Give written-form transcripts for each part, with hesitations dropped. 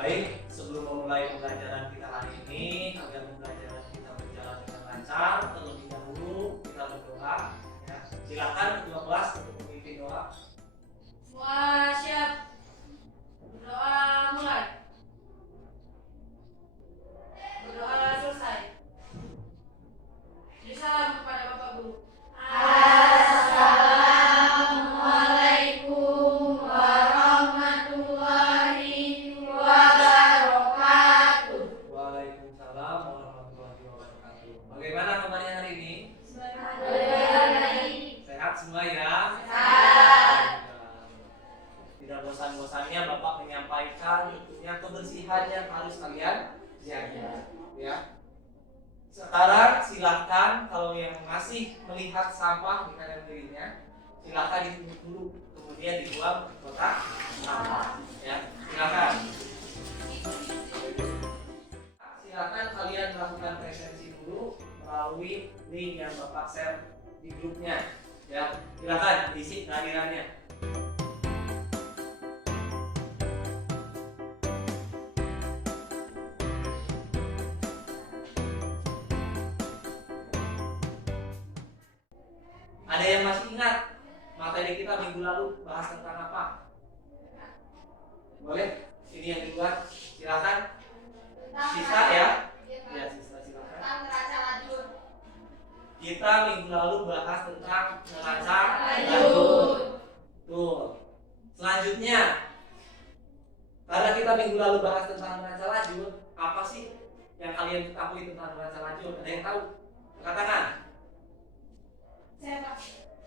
Baik, sebelum memulai pembelajaran kita hari ini, agar pembelajaran kita berjalan dengan lancar, terlebih dahulu kita berdoa. Ya. Silakan ketua kelas untuk memimpin doa. Semua siap. Berdoa mulai. Berdoa selesai. Beri salam kepada Bapak Guru. Assalamualaikum warahmatullahi wabarakatuh. Waalaikumsalam warahmatullahi wabarakatuh. Bagaimana kabarnya hari ini? Sehat semua ya? Tidak bosan-bosannya Bapak menyampaikan tentunya kebersihan yang harus kalian jaga, ya. Sekarang silahkan kalau yang masih melihat sampah di kanan kirinya, silahkan ditunjuk dulu, kemudian dibuang ke kotak sampah, ya. Silahkan. Silahkan kalian melakukan presensi dulu melalui link yang Bapak share di grupnya, ya. Silahkan isi kehadirannya. Ada yang masih ingat materi kita minggu lalu bahas tentang apa? Boleh? Ini yang di luar, silakan. Sisa ya? Ya, sisa silakan. Kita minggu lalu bahas tentang neraca lanjut. Tuh. Selanjutnya, karena kita minggu lalu bahas tentang neraca lanjut, apa sih yang kalian ketahui tentang neraca lanjut? Ada yang tahu? Angkat tangan.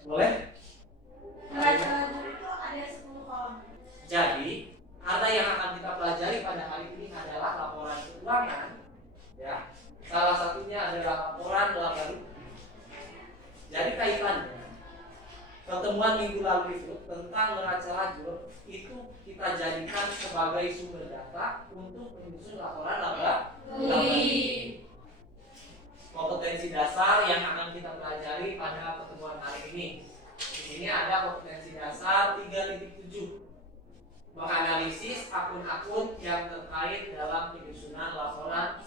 Boleh? Neraca lanjut itu ada 10 kolom. Jadi, karena yang akan kita pelajari pada hari ini adalah laporan keuangan, ya. Salah satunya adalah laporan laba rugi. Jadi kaitannya, pertemuan minggu lalu itu tentang neraca lanjut itu kita jadikan sebagai sumber data untuk menyusun laporan laba rugi. Kompetensi dasar yang akan kita pelajari pada pertemuan hari ini. Di sini ada kompetensi dasar 3.7. Menganalisis akun-akun yang terkait dalam penyusunan laporan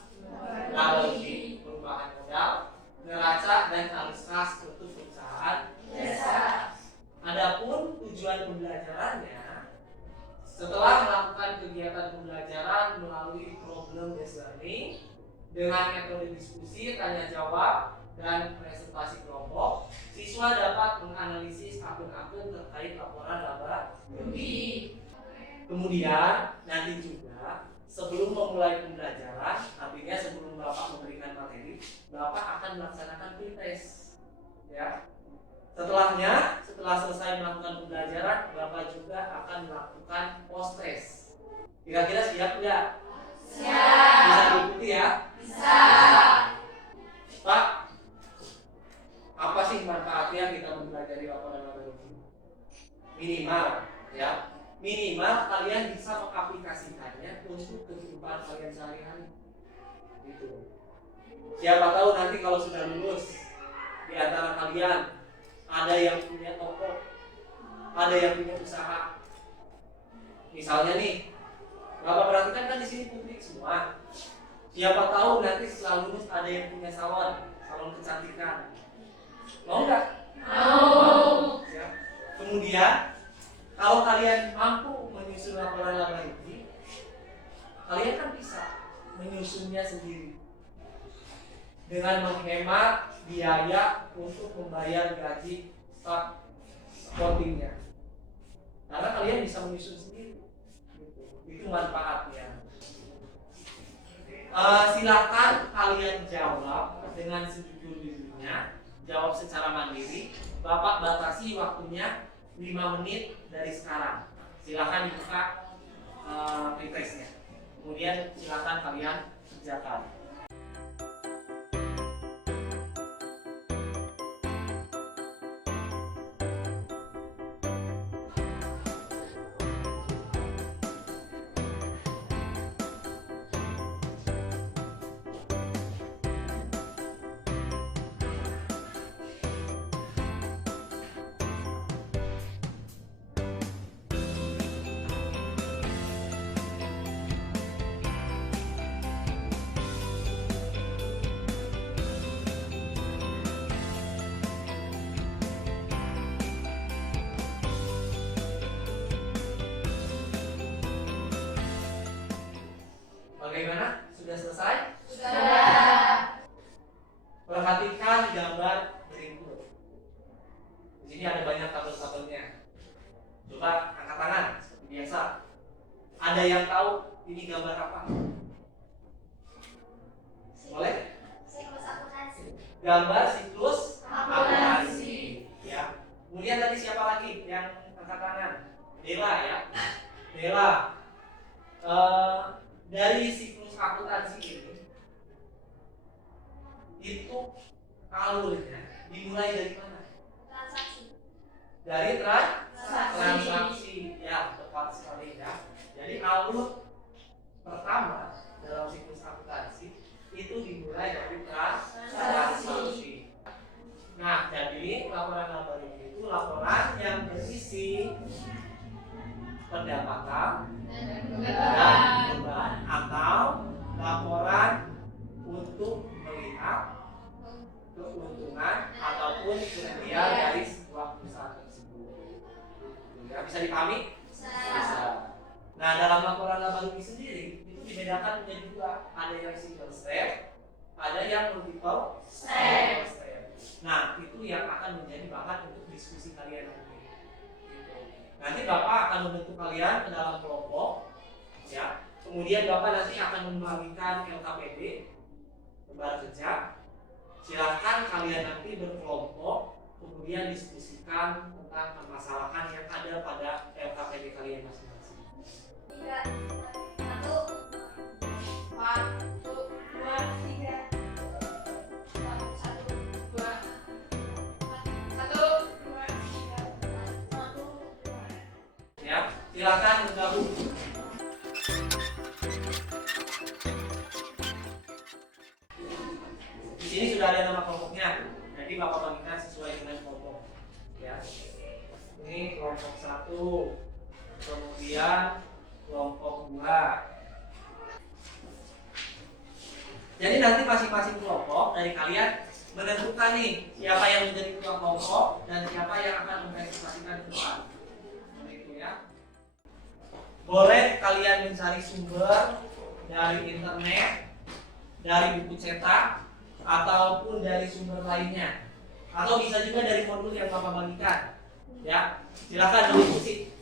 laba rugi, perubahan modal, neraca dan arus kas untuk perusahaan jasa. Adapun tujuan pembelajarannya, setelah melakukan kegiatan pembelajaran melalui problem based learning dengan metode diskusi, tanya jawab, dan presentasi kelompok, siswa dapat menganalisis akun-akun terkait laporan laba rugi. Kemudian nanti juga sebelum memulai pembelajaran, artinya sebelum Bapak memberikan materi, Bapak akan melaksanakan pretest, ya. Setelahnya, setelah selesai melakukan pembelajaran, Bapak juga akan melakukan post test. Kira-kira siap nggak? Siap. Bisa diikuti ya? Bisa. Pak, apa sih manfaatnya kita mempelajari laporan laba rugi? Minimal, ya. Minimal kalian bisa mengaplikasikannya untuk kehidupan kalian sehari-hari. Gitu. Siapa tahu nanti kalau sudah lulus, di antara kalian ada yang punya toko, ada yang punya usaha. Misalnya nih, Bapak perhatikan kan di sini putri semua. Siapa tahu nanti setelah lulus ada yang punya salon kecantikan. Mau nggak? Mau. Ya. Kemudian kalau kalian mampu menyusun laporan laba rugi, kalian kan bisa menyusunnya sendiri dengan menghemat biaya untuk membayar gaji staf accountingnya. Karena kalian bisa menyusun sendiri. Itu manfaatnya. Silakan kalian jawab dengan sejujur-jujurnya, jawab secara mandiri. Bapak batasi waktunya 5 menit dari sekarang. Silakan dibuka pretestnya. Kemudian silakan kalian kerjakan. Perhatikan gambar berikut. Di sini ada banyak tabel-tabelnya. Coba angkat tangan seperti biasa. Ada yang tahu ini gambar apa? Boleh? Siklus akuntansi. Gambar siklus Akuntansi. akuntansi. Ya. Kemudian tadi siapa lagi yang angkat tangan? Dela ya. Dela. Dari siklus akuntansi ini itu alurnya dimulai dari mana? Transaksi. Dari transaksi. Ya, tepat sekali ya. Jadi alur pertama dalam siklus akuntansi itu dimulai dari transaksi. Nah, jadi laporan laba rugi itu laporan yang berisi pendapatan dan beban atau laporan untuk melihat keuntungan ataupun kerugian dari sebuah perusahaan tersebut. Ya, bisa dipahami? Bisa. Nah, dalam laporan laba rugi sendiri itu dibedakan menjadi dua. Ada yang single step, ada yang multiple step. Nah, itu yang akan menjadi bahan untuk diskusi kalian nanti. Nanti Bapak akan membentuk kalian ke dalam kelompok, ya. Kemudian Bapak nanti akan membagikan LKPD, lembar kerja. Silahkan kalian nanti berkelompok, kemudian diskusikan tentang permasalahan yang ada pada LKPD kalian masing-masing. 3, 1, 1, 2, 3. 1, 2, 1, 2, 3. Ya, silakan bergabung. Di sini sudah ada nama kelompoknya, jadi Bapak bagikan sesuai dengan kelompok. Ya, ini kelompok 1, kemudian kelompok 2. Jadi nanti masing-masing kelompok dari kalian menentukan nih siapa yang menjadi ketua kelompok dan siapa yang akan mempresentasikan ke depan. Begitu ya. Boleh kalian mencari sumber dari internet, dari buku cetak, ataupun dari sumber lainnya, atau bisa juga dari modul yang Bapak bagikan. Ya, silakan berdiskusi.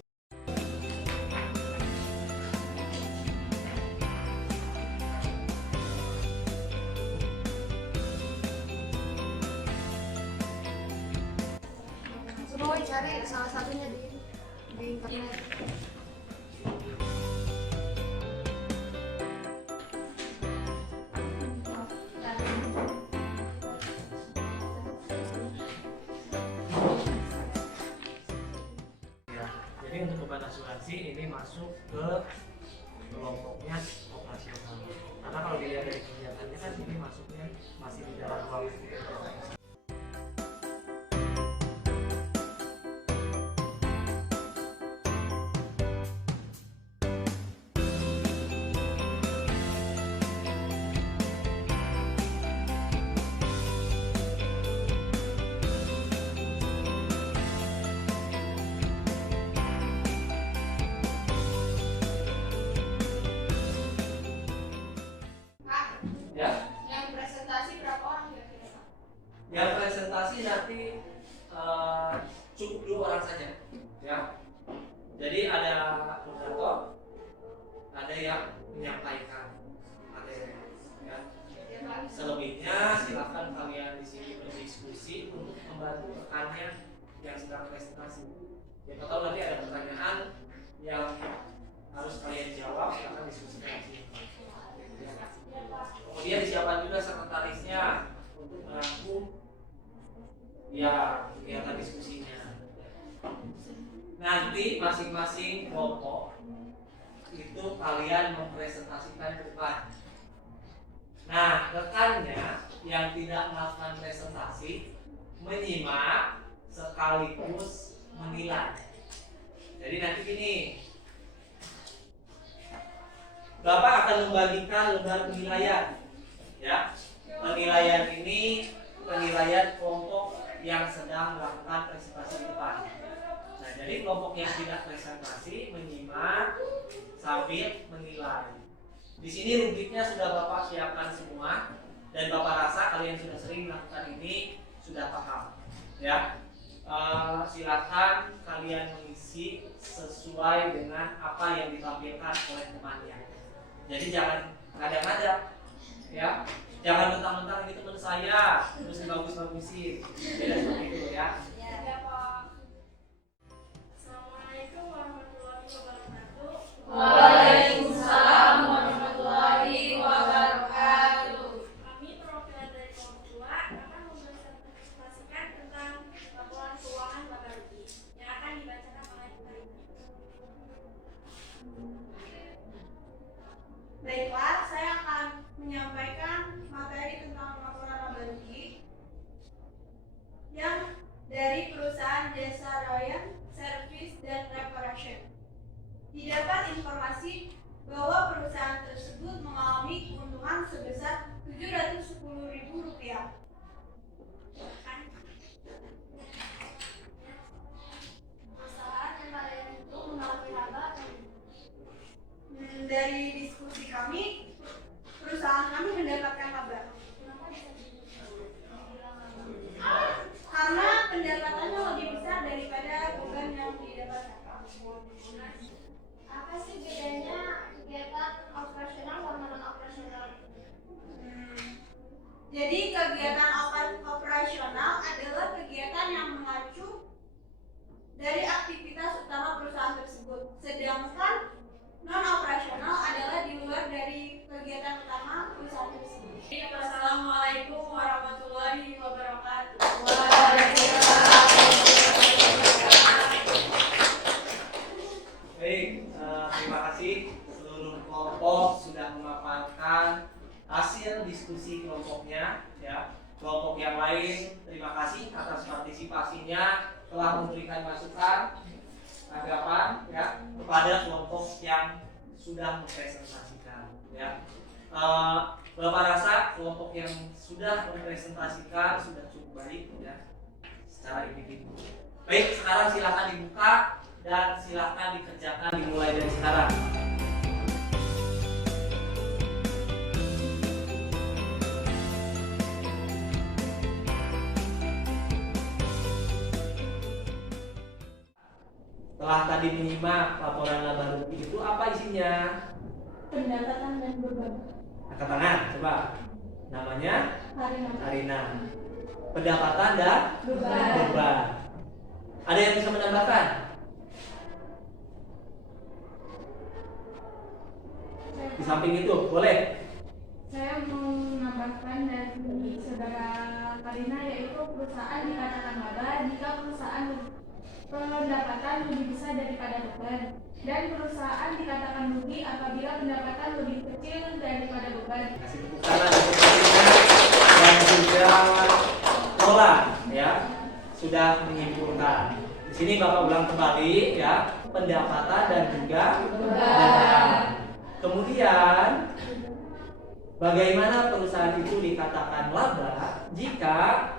Semua cari salah satunya di internet. Ya, jadi untuk beban asuransi ini masuk ke kelompoknya operasional. Karena kalau dilihat dari kegiatannya kan ini masuknya masih di dalam ruang kegiatan. Ya, Yang presentasi berapa orang kira-kira? yang presentasi nanti cukup 2 orang saja. Ya, jadi ada moderator, ada yang menyampaikan materi. Ya. Selebihnya silakan kalian di sini berdiskusi untuk membantu rekannya yang sedang presentasi. Siapa tahu nanti ada pertanyaan yang harus kalian jawab, silakan diskusikan di sini. Kemudian disiapkan juga sekretarisnya untuk merangkum ya kegiatan diskusinya. Nanti masing-masing kelompok itu kalian mempresentasikan ke depan. Nah, rekannya yang tidak melakukan presentasi menyimak sekaligus menilai. Jadi nanti gini, Bapak akan membagikan lembar penilaian. Ya, penilaian ini penilaian kelompok yang sedang melakukan presentasi di depan. Nah, jadi kelompok yang tidak presentasi menyimak sambil menilai. Di sini rubriknya sudah Bapak siapkan semua. dan Bapak rasa kalian sudah sering melakukan ini, sudah paham ya. Silakan kalian mengisi sesuai dengan apa yang ditampilkan oleh temannya. Jadi jangan ngada-ngada ya, jangan mentang-mentang ini teman saya terus dibagus-bagusin, tidak seperti itu ya. Ya, Pak. Assalamualaikum warahmatullahi wabarakatuh. Waalaikumsalam warahmatullahi wabarakatuh. Kami perwakilan dari kelompok 2 akan mempresentasikan tentang laporan keuangan Bapak Rugi yang akan dibacakan oleh kita. Baiklah, saya akan menyampaikan materi tentang laporan laba rugi yang dari perusahaan Jasa Ryan Service dan Reparation. Didapat informasi bahwa perusahaan tersebut mengalami keuntungan sebesar Rp710.000. Perusahaan yang lain itu mengalami laba. Dari diskusi kami, perusahaan kami mendapatkan laba. Karena pendapatannya lebih besar daripada beban yang didapatkan. Apa sih bedanya kegiatan operasional sama non operasional? Jadi kegiatan operasional adalah kegiatan yang mengacu dari aktivitas utama perusahaan tersebut. Sedangkan non-operasional adalah di luar dari kegiatan utama perusahaan tersebut. Assalamualaikum warahmatullahi wabarakatuh. Baik, terima kasih seluruh kelompok sudah memaparkan hasil diskusi kelompoknya ya. Kelompok yang lain terima kasih atas partisipasinya, telah memberikan masukan tanggapan ya kepada kelompok yang sudah mempresentasikan ya. Bapak rasa kelompok yang sudah mempresentasikan sudah cukup baik ya secara individu. Baik, sekarang silakan dibuka dan silakan dikerjakan dimulai dari sekarang. Setelah tadi menyimak laporan laba rugi itu apa isinya? Pendapatan dan beban. Angkat tangan, coba. Namanya Hari Arina. Pendapatan dan beban. Ada yang bisa menambahkan? Di samping itu, boleh. Saya mau menambahkan dari saudara Karina, yaitu perusahaan dikatakan laba jika perusahaan pendapatan lebih besar daripada beban, dan perusahaan dikatakan rugi apabila pendapatan lebih kecil daripada beban. Kasih tepuk tangan untuk Karina dan juga Lola ya sudah menyimpulkan. Di sini Bapak ulang kembali ya, pendapatan dan juga beban. Kemudian bagaimana perusahaan itu dikatakan laba jika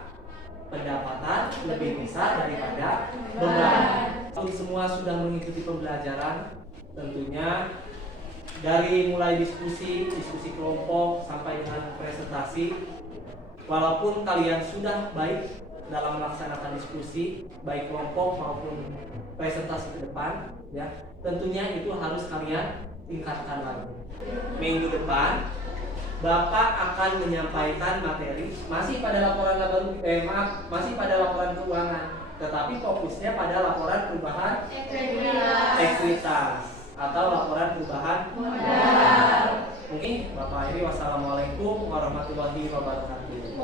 pendapatan lebih besar daripada beban. Semua sudah mengikuti pembelajaran tentunya dari mulai diskusi kelompok sampai dengan presentasi. Walaupun kalian sudah baik dalam melaksanakan diskusi baik kelompok maupun presentasi ke depan ya, tentunya itu harus kalian tingkatkan lagi. Minggu depan Bapak akan menyampaikan materi masih pada laporan laba rugi, masih pada laporan keuangan, tetapi fokusnya pada laporan perubahan ekuitas atau laporan perubahan modal. Mungkin Bapak akhiri, wassalamualaikum warahmatullahi wabarakatuh.